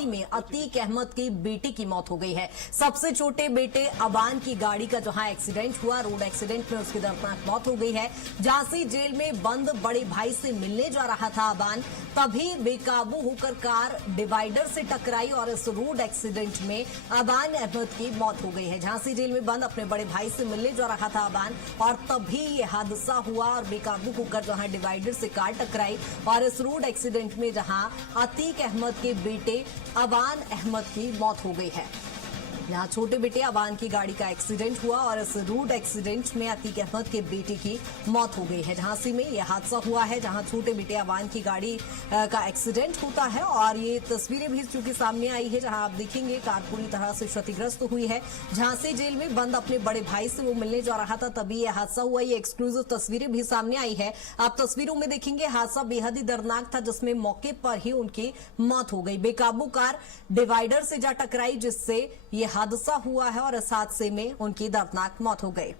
में अतीक अहमद की बेटी की मौत हो गई है। सबसे छोटे बेटे अबान की गाड़ी का जहां एक्सीडेंट हुआ, रोड एक्सीडेंट में उसकी दर्दनाक मौत हो गई है। झांसी जेल में बंद बड़े भाई से मिलने जा रहा था अबान, तभी बेकाबू होकर कार डिवाइडर से टकराई और इस रोड एक्सीडेंट में अबान अहमद की मौत हो गई है। झांसी जेल में बंद अपने बड़े भाई से मिलने जा रहा था अबान और तभी ये हादसा हुआ और बेकाबू होकर जहां डिवाइडर से कार टकराई और इस रोड एक्सीडेंट में जहां अतीक अहमद के बेटे अबान अहमद की मौत हो गई है। यहाँ छोटे बेटे अबान की गाड़ी का एक्सीडेंट हुआ और इस रोड एक्सीडेंट में अतीक अहमद के बेटे की मौत हो गई है। झांसी में यह हादसा हुआ है जहां छोटे बेटे अबान की गाड़ी का एक्सीडेंट होता है और ये तस्वीरें भी चूंकि सामने आई है जहां आप देखेंगे कार पूरी तरह से क्षतिग्रस्त हुई है। झांसी जेल में बंद अपने बड़े भाई से वो मिलने जा रहा था, तभी यह हादसा हुआ। ये एक्सक्लूसिव तस्वीरें भी सामने आई है। आप तस्वीरों में देखेंगे हादसा बेहद ही दर्दनाक था जिसमें मौके पर ही उनकी मौत हो गई। बेकाबू कार डिवाइडर से जा टकराई जिससे ये हादसा हुआ है और इस हादसे में उनकी दर्दनाक मौत हो गई।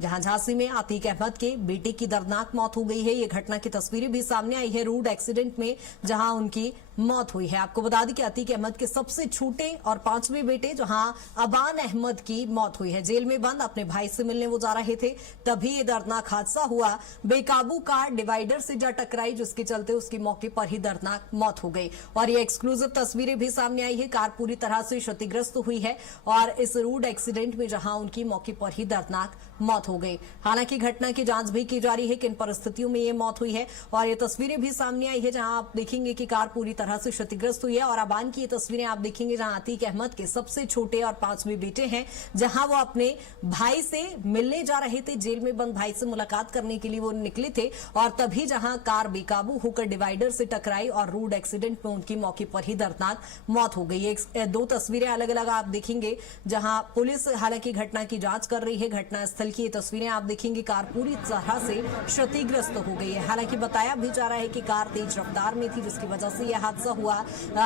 जहां झांसी में अतीक अहमद के बेटे की दर्दनाक मौत हो गई है। ये घटना की तस्वीरें भी सामने आई है रोड एक्सीडेंट में जहां उनकी मौत हुई है। आपको बता दें कि अतीक अहमद के सबसे छोटे और पांचवें बेटे जहां अबान अहमद की मौत हुई है। जेल में बंद अपने भाई से मिलने वो जा रहे थे, तभी ये दर्दनाक हादसा हुआ। बेकाबू कार डिवाइडर से जा टकराई जिसके चलते उसकी मौके पर ही दर्दनाक मौत हो गई और ये एक्सक्लूसिव तस्वीरें भी सामने आई है। कार पूरी तरह से क्षतिग्रस्त हुई है और इस रोड एक्सीडेंट में जहां उनकी मौके पर ही दर्दनाक मौत हो गई। हालांकि घटना की जांच भी की जा रही है, किन परिस्थितियों में ये मौत हुई है और ये तस्वीरें भी सामने आई है जहां आप देखेंगे कि कार पूरी तरह से क्षतिग्रस्त हुई है। और अबान की ये तस्वीरें आप देखेंगे जहां अतीक अहमद के सबसे छोटे और पांचवें बेटे हैं, जहां वो अपने भाई से मिलने जा रहे थे। जेल में बंद भाई से मुलाकात करने के लिए वो निकले थे और तभी जहां कार बेकाबू होकर डिवाइडर से टकराई और रोड एक्सीडेंट में उनकी मौके पर ही दर्दनाक मौत हो गई। दो तस्वीरें अलग अलग आप देखेंगे जहां पुलिस हालांकि घटना की जांच कर रही है। घटनास्थल की ये तस्वीरें आप देखेंगे, कार पूरी तरह से क्षतिग्रस्त हो गई है। हालांकि बताया भी जा रहा है कि कार तेज रफ्तार में थी जिसकी वजह से यह हादसा हुआ।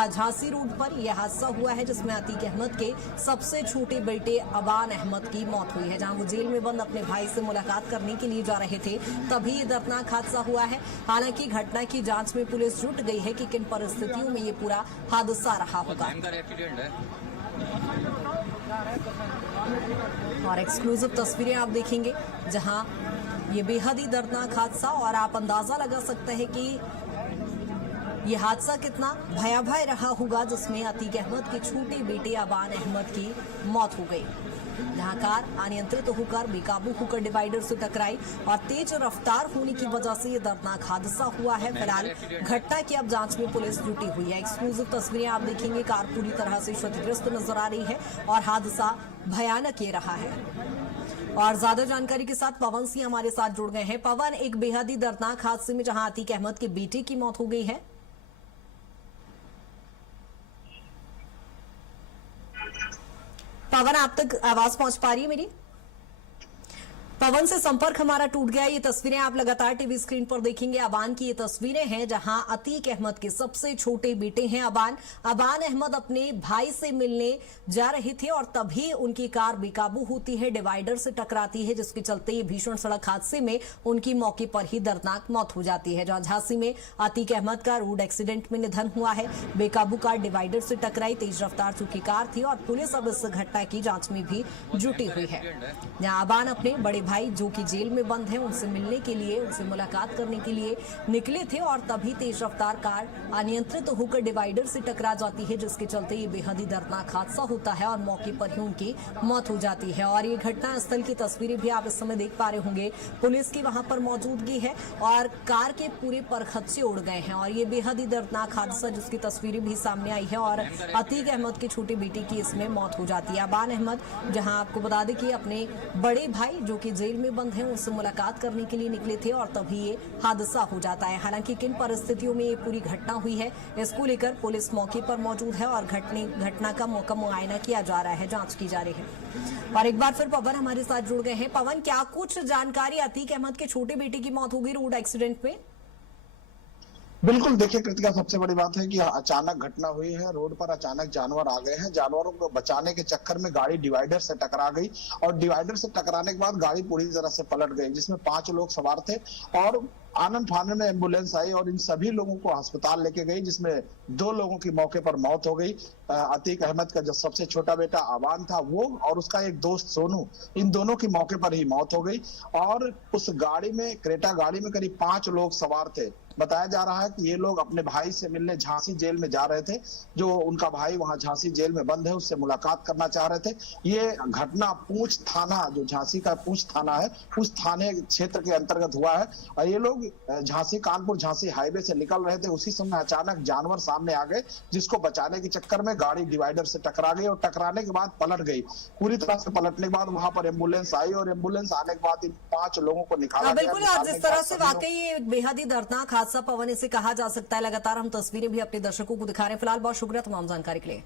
झांसी रोड पर यह हादसा हुआ है जिसमें अतीक अहमद के सबसे छोटे बेटे अबान अहमद की मौत हुई है। जहां वो जेल में बंद अपने भाई से मुलाकात करने के लिए जा रहे थे, तभी ये दर्दनाक हादसा हुआ है। हालांकि घटना की जांच में पुलिस जुट गई है कि किन परिस्थितियों में ये पूरा हादसा रहा होगा। और एक्सक्लूसिव तस्वीरें आप देखेंगे जहां ये बेहद ही दर्दनाक हादसा और आप अंदाजा लगा सकते हैं कि ये हादसा कितना भयावह रहा होगा जिसमें अतीक अहमद के छोटे बेटे अबान अहमद की मौत हो गई। जहां कार अनियंत्रित होकर बेकाबू होकर डिवाइडर से टकराई और तेज रफ्तार होने की वजह से ये दर्दनाक हादसा हुआ है। फिलहाल घटना की अब जांच में पुलिस जुटी हुई है। एक्सक्लूसिव तस्वीरें आप देखेंगे, कार पूरी तरह से क्षतिग्रस्त नजर आ रही है और हादसा भयानक ये रहा है। और ज्यादा जानकारी के साथ पवन सिंह हमारे साथ जुड़ गए हैं। पवन, एक बेहद ही दर्दनाक हादसे में जहां अतीक अहमद के बेटे की मौत हो गई है। पवन, आप तक आवाज पहुंच पा रही है मेरी? पवन से संपर्क हमारा टूट गया। ये तस्वीरें आप लगातार टीवी स्क्रीन पर देखेंगे। अबान की ये तस्वीरें हैं जहां अतीक अहमद के सबसे छोटे बेटे हैं अबान अहमद अपने भाई से मिलने जा रहे थे और तभी उनकी कार बेकाबू होती है, डिवाइडर से टकराती है जिसके चलते ये भीषण सड़क हादसे में उनकी मौके पर ही दर्दनाक मौत हो जाती है। जहां झांसी में अतीक अहमद का रोड एक्सीडेंट में निधन हुआ है। बेकाबू कार डिवाइडर से टकराई, तेज रफ्तार चूकी कार थी और पुलिस अब इस घटना की जांच में भी जुटी हुई है। जहां अबान अपने बड़े भाई जो कि जेल में बंद हैं उनसे मिलने के लिए, उनसे मुलाकात करने के लिए निकले थे और तभी तेज रफ्तार कार अनियंत्रित होकर डिवाइडर से टकरा जाती है जिसके चलते ये बेहद ही दर्दनाक हादसा होता है और मौके पर ही उनकी मौत हो जाती है। और ये घटना स्थल की तस्वीरें भी आप इस समय देख पा रहे होंगे। पुलिस की वहां पर मौजूदगी है और कार के पूरे परखच्चे उड़ गए हैं और ये बेहद ही दर्दनाक हादसा जिसकी तस्वीरें भी सामने आई है और अतीक अहमद के छोटे बेटे की इसमें मौत हो जाती है। अबान अहमद, जहां आपको बता दें कि अपने बड़े भाई जो कि जेल में बंद हैं उनसे मुलाकात करने के लिए निकले थे और तभी ये हादसा हो जाता है। हालांकि किन परिस्थितियों में ये पूरी घटना हुई है इसको लेकर पुलिस मौके पर मौजूद है और घटना का मौका मुआयना किया जा रहा है, जांच की जा रही है। और एक बार फिर पवन हमारे साथ जुड़ गए हैं। पवन, क्या कुछ जानकारी, अतीक अहमद के छोटे बेटे की मौत हो गई रोड एक्सीडेंट में? बिल्कुल, देखिए कृतिका, सबसे बड़ी बात है कि अचानक घटना हुई है। रोड पर अचानक जानवर आ गए हैं। जानवरों को बचाने के चक्कर में गाड़ी डिवाइडर से टकरा गई और डिवाइडर से टकराने के बाद गाड़ी पूरी तरह से पलट गई, जिसमें 5 लोग सवार थे और आनन-फानन में एम्बुलेंस आई और इन सभी लोगों को अस्पताल लेके गई, जिसमें 2 लोगों की मौके पर मौत हो गई। अतीक अहमद का जो सबसे छोटा बेटा अवान था वो और उसका एक दोस्त सोनू, इन दोनों की मौके पर ही मौत हो गई। और उस गाड़ी में, क्रेटा गाड़ी में करीब 5 लोग सवार थे। बताया जा रहा है कि ये लोग अपने भाई से मिलने झांसी जेल में जा रहे थे। जो उनका भाई वहां झांसी जेल में बंद है, उससे मुलाकात करना चाह रहे थे। ये घटना पूंछ थाना, जो झांसी का पूंछ थाना है, उस थाने क्षेत्र के अंतर्गत हुआ है। और ये लोग झांसी कानपुर झांसी हाईवे से निकल रहे थे। उसी समय अचानक जानवर सामने आ गए, जिसको बचाने के चक्कर में गाड़ी डिवाइडर से टकरा गई और टकराने के बाद पलट गई। पूरी तरह से पलटने के बाद वहां पर एम्बुलेंस आई और एम्बुलेंस आने के बाद इन 5 लोगों को निकाला गया। बिल्कुल, आज जिस तरह से वाकई ये बेहद ही दर्दनाक हादसा पवन इसे कहा जा सकता है। लगातार हम तस्वीरें भी अपने दर्शकों को दिखा रहे हैं। फिलहाल बहुत शुक्रिया तमाम जानकारी के लिए।